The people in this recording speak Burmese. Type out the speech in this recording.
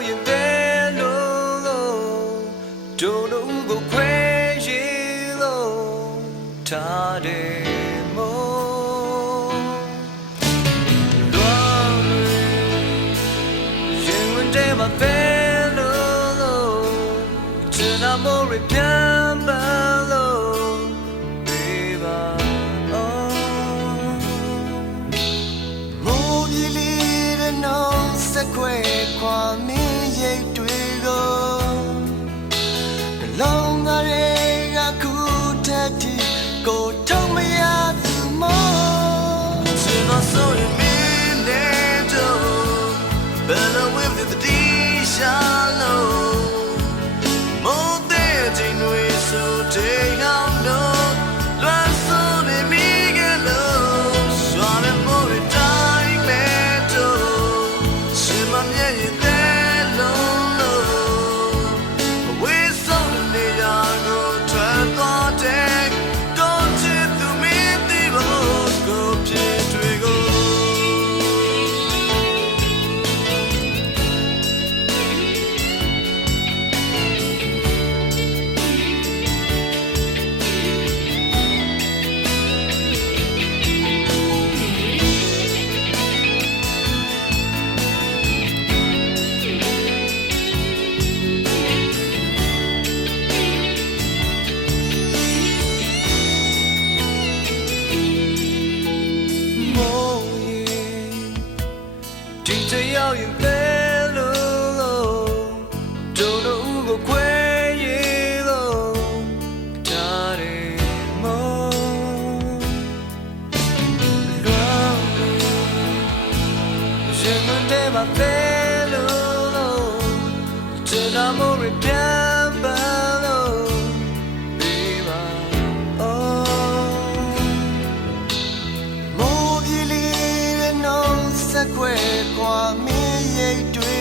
ရောက်ရင်တဲလုံးလုံးဒုံလုံးကိုခွဲရေလုံးထားတယ်မဖဲလို့ကျွန်တော်မရပြန်ပါလို့ဘေးပါမိုးကြီးလေးတဲ့နှောင်းစက်ခွဲခွာမ ရိတ်တွေကိုတလုံးငါရဲ့အခုတည်းဒီကိုထုံးမရသူမို့စင်တော်ဆိုရင်မင်းနဲ့တော့ Better with the D shallow More than you know so deep 这耀眼的路路，走了无个归路，他的梦，乱路，人们得把飞路路，直到某日变。 တွေ